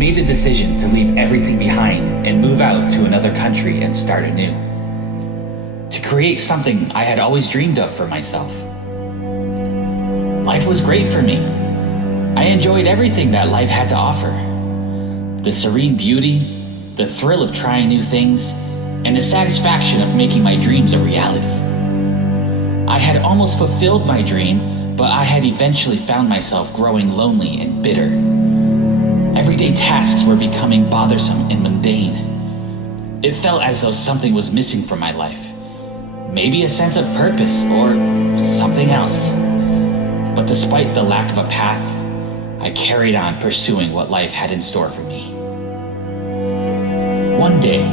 made the decision to leave everything behind and move out to another country and start anew. To create something I had always dreamed of for myself. Life was great for me. I enjoyed everything that life had to offer. The serene beauty, the thrill of trying new things, and the satisfaction of making my dreams a reality. I had almost fulfilled my dream, but I had eventually found myself growing lonely and bitter. Everyday tasks were becoming bothersome and mundane. It felt as though something was missing from my life. Maybe a sense of purpose or something else. But despite the lack of a path, I carried on pursuing what life had in store for me. One day,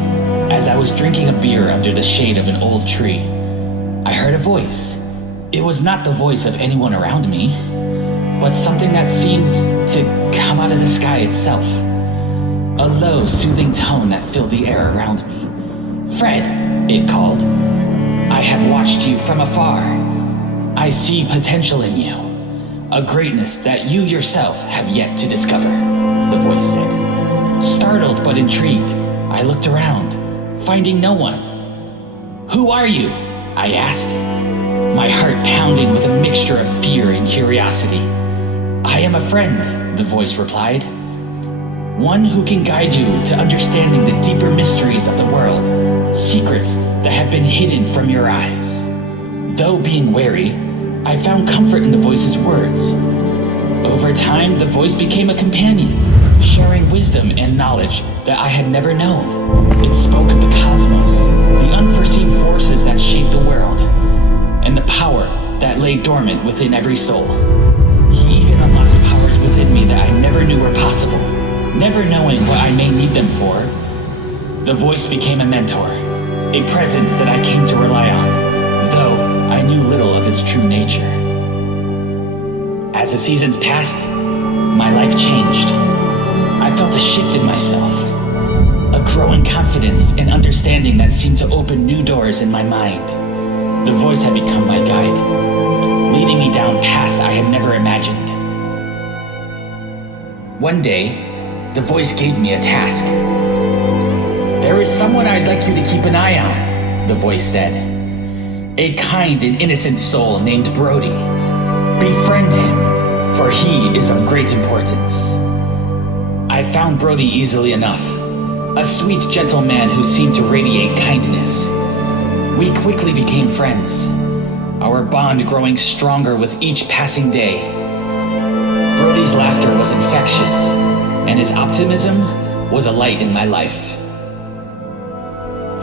as I was drinking a beer under the shade of an old tree, I heard a voice. It was not the voice of anyone around me, but something that seemed to come out of the sky itself. A low, soothing tone that filled the air around me. "Fred," it called. "I have watched you from afar. I see potential in you. A greatness that you yourself have yet to discover," the voice said. Startled but intrigued, I looked around, finding no one. "Who are you?" I asked, my heart pounding with a mixture of fear and curiosity. "I am a friend," the voice replied. "One who can guide you to understanding the deeper mysteries of the world, secrets that have been hidden from your eyes." Though being wary, I found comfort in the voice's words. Over time, the voice became a companion, sharing wisdom and knowledge that I had never known. It spoke of the cosmos, the unforeseen forces that shape the world, and the power that lay dormant within every soul. He even unlocked powers within me that I never knew were possible. Never knowing what I may need them for, the voice became a mentor, a presence that I came to rely on, though I knew little of its true nature. As the seasons passed, my life changed. I felt a shift in myself, a growing confidence and understanding that seemed to open new doors in my mind. The voice had become my guide, leading me down paths I had never imagined. One day, the voice gave me a task. "There is someone I'd like you to keep an eye on," the voice said. "A kind and innocent soul named Brody. Befriend him, for he is of great importance." I found Brody easily enough, a sweet, gentle man who seemed to radiate kindness. We quickly became friends, our bond growing stronger with each passing day. Brody's laughter was infectious, and his optimism was a light in my life.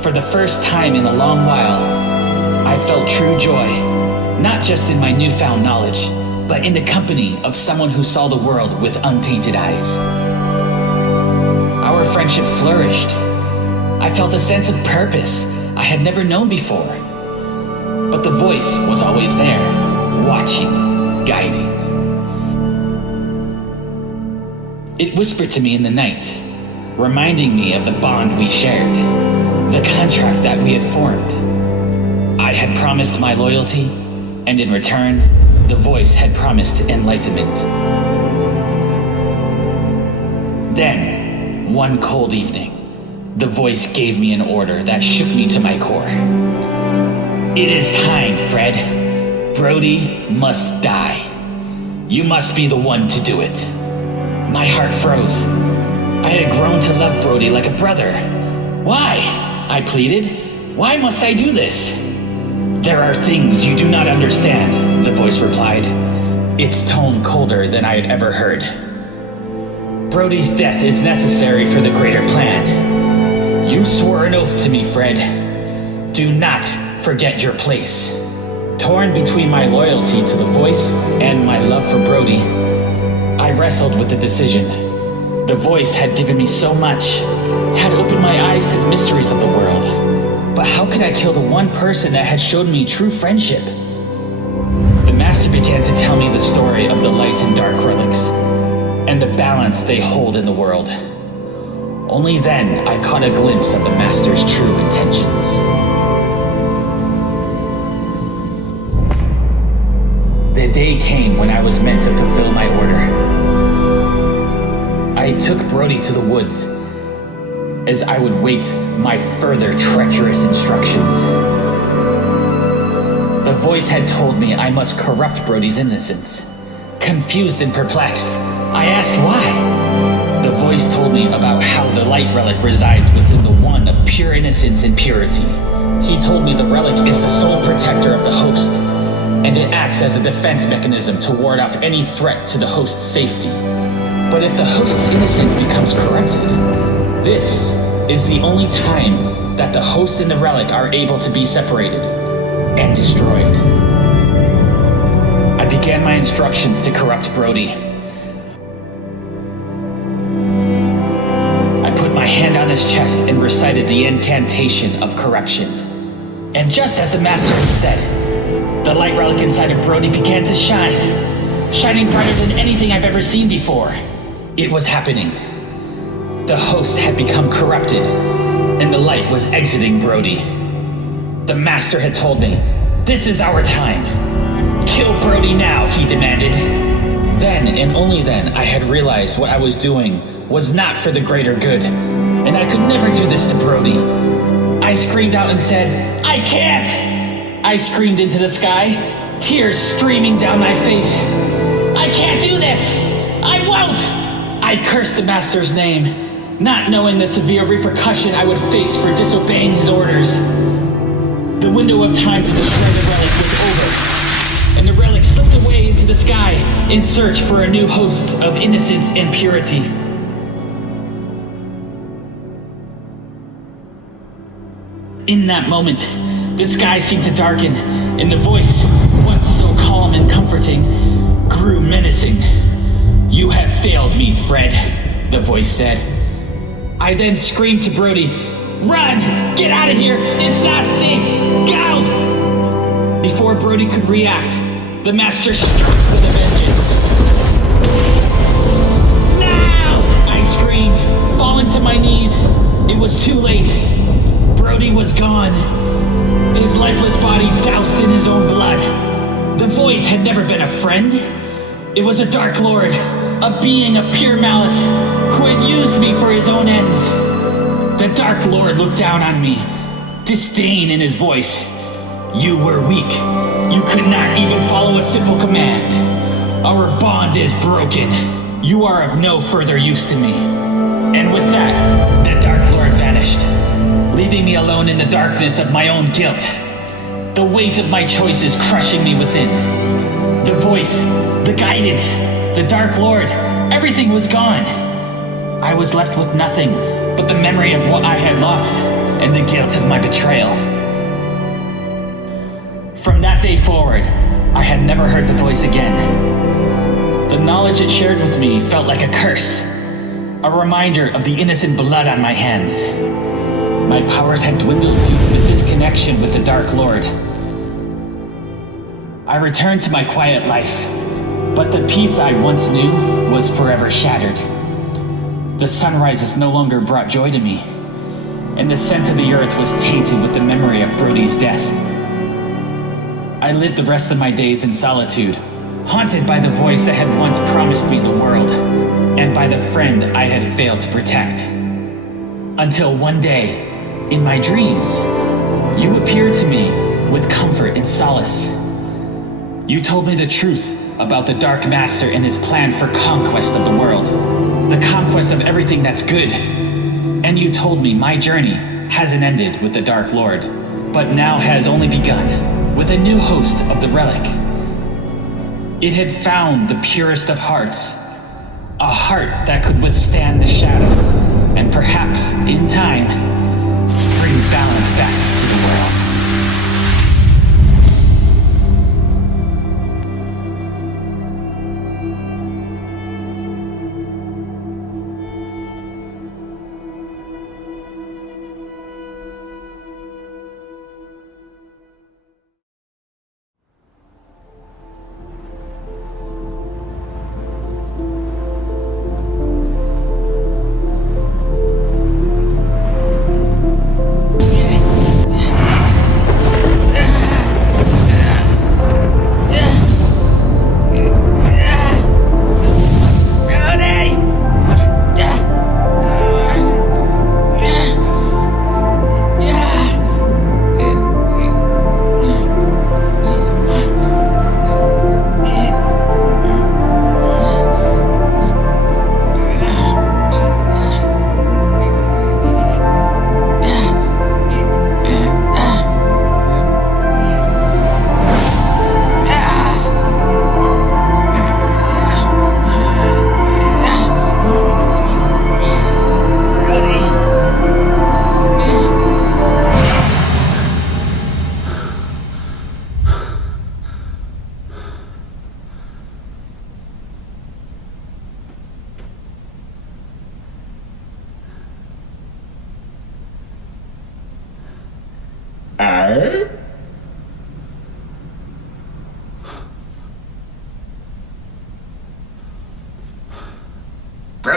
For the first time in a long while, I felt true joy, not just in my newfound knowledge, but in the company of someone who saw the world with untainted eyes. Our friendship flourished. I felt a sense of purpose I had never known before. But the voice was always there, watching, guiding. It whispered to me in the night, reminding me of the bond we shared, the contract that we had formed. I had promised my loyalty, and in return, the voice had promised enlightenment. Then, one cold evening, the voice gave me an order that shook me to my core. "It is time, Fred. Brody must die. You must be the one to do it." My heart froze. I had grown to love Brody like a brother. "Why?" I pleaded. "Why must I do this?" "There are things you do not understand," the voice replied, its tone colder than I had ever heard. "Brody's death is necessary for the greater plan. You swore an oath to me, Fred. Do not forget your place." Torn between my loyalty to the voice and my love for Brody, I wrestled with the decision. The voice had given me so much, had opened my eyes to the mysteries of the world. But how could I kill the one person that had showed me true friendship? The master began to tell me the story of the light and dark relics, and the balance they hold in the world. Only then I caught a glimpse of the master's true intentions. The day came when I was meant to fulfill my order. I took Brody Brody to the woods, as I would wait my further treacherous instructions. The voice had told me I must corrupt Brody's innocence. Confused and perplexed, I asked why. The voice told me about how the light relic resides within the one of pure innocence and purity. He told me the relic is the sole protector of the host, and it acts as a defense mechanism to ward off any threat to the host's safety. But if the host's innocence becomes corrupted, this is the only time that the host and the relic are able to be separated and destroyed. I began my instructions to corrupt Brody. I put my hand on his chest and recited the incantation of corruption. And just as the master had said, the light relic inside of Brody began to shine, shining brighter than anything I've ever seen before. It was happening. The host had become corrupted, and the light was exiting Brody. The master had told me, "This is our time. Kill Brody now," he demanded. Then, and only then, I had realized what I was doing was not for the greater good, and I could never do this to Brody. I screamed out and said, "I can't!" I screamed into the sky, tears streaming down my face. "I can't do this! I won't!" I cursed the master's name, not knowing the severe repercussion I would face for disobeying his orders. The window of time to destroy the relic was over, and the relic slipped away into the sky in search for a new host of innocence and purity. In that moment, the sky seemed to darken, and the voice, once so calm and comforting, grew menacing. "You have failed me, Fred," the voice said. I then screamed to Brody, "Run! Get out of here! It's not safe! Go!" Before Brody could react, the master struck with a vengeance. "Now!" I screamed, falling to my knees. It was too late. Brody was gone, his lifeless body doused in his own blood. The voice had never been a friend. It was a Dark Lord, a being of pure malice, who had used me for his own ends. The Dark Lord looked down on me, disdain in his voice. "You were weak. You could not even follow a simple command. Our bond is broken. You are of no further use to me." And with that, the Dark Lord vanished, leaving me alone in the darkness of my own guilt. The weight of my choices crushing me within. The voice, the guidance, the Dark Lord, everything was gone. I was left with nothing but the memory of what I had lost and the guilt of my betrayal. From that day forward, I had never heard the voice again. The knowledge it shared with me felt like a curse, a reminder of the innocent blood on my hands. My powers had dwindled due to the disconnection with the Dark Lord. I returned to my quiet life, but the peace I once knew was forever shattered. The sunrises no longer brought joy to me, and the scent of the earth was tainted with the memory of Brody's death. I lived the rest of my days in solitude, haunted by the voice that had once promised me the world, and by the friend I had failed to protect. Until one day, in my dreams, you appeared to me with comfort and solace. You told me the truth about the Dark Master and his plan for conquest of the world, the conquest of everything that's good. And you told me my journey hasn't ended with the Dark Lord, but now has only begun with a new host of the relic. It had found the purest of hearts, a heart that could withstand the shadows, and perhaps, in time, bring balance back to the world.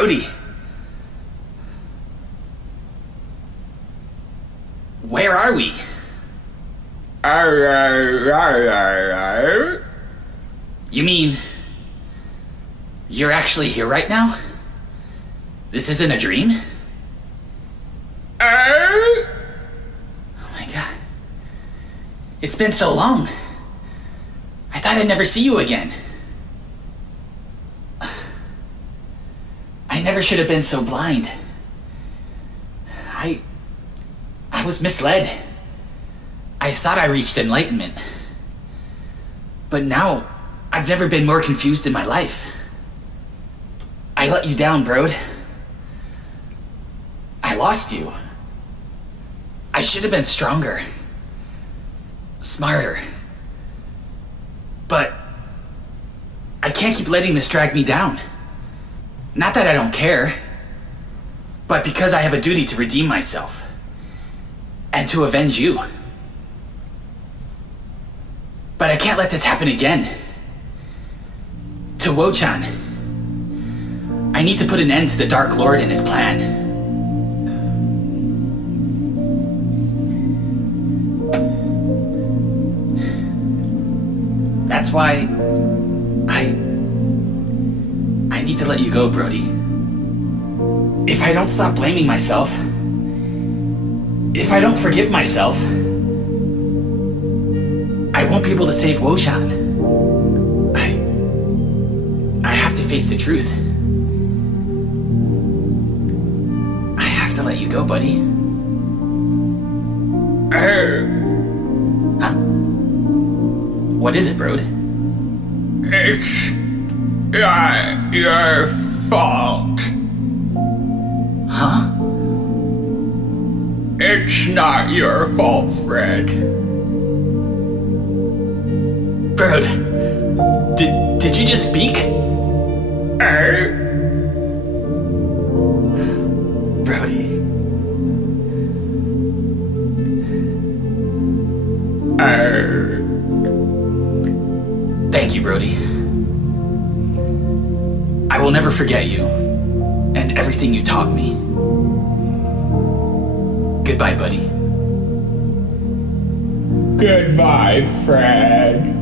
Brody! Where are we? You mean... you're actually here right now? This isn't a dream? Oh my god. It's been so long. I thought I'd never see you again. I never should have been so blind. I was misled. I thought I reached enlightenment. But now, I've never been more confused in my life. I let you down, Brode. I lost you. I should have been stronger. Smarter. But I can't keep letting this drag me down. Not that I don't care, but because I have a duty to redeem myself and to avenge you. But I can't let this happen again. To Woahchan. I need to put an end to the Dark Lord and his plan. That's why I need to let you go, Brody. If I don't stop blaming myself, if I don't forgive myself, I won't be able to save Woahchan. I have to face the truth. I have to let you go, buddy. Huh? What is it, Brode? It's not your fault. Huh? It's not your fault, Fred. Brode, did you just speak? Brody. Thank you, Brody. I will never forget you and everything you taught me. Goodbye, buddy. Goodbye, Fred.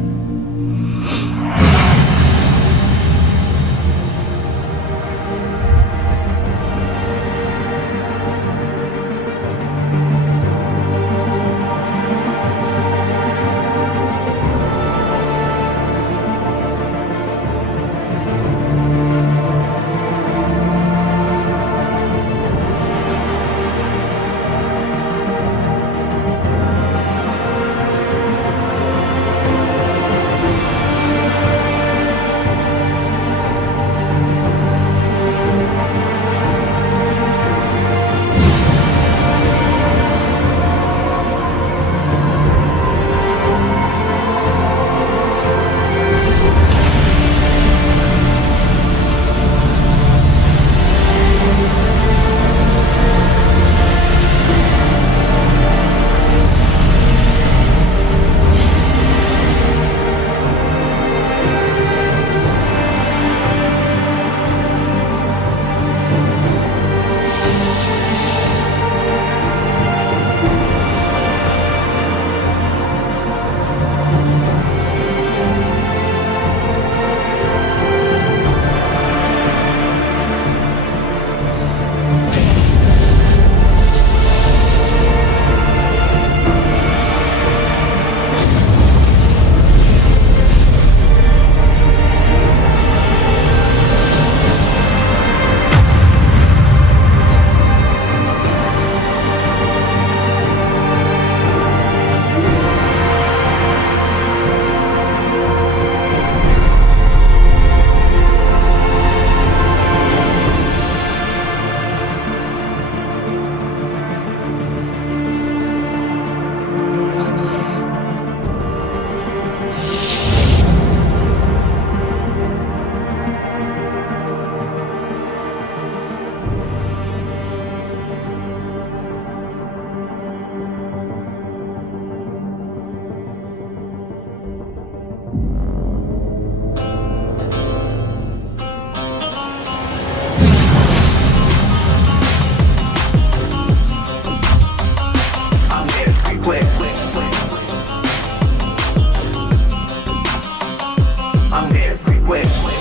Wait.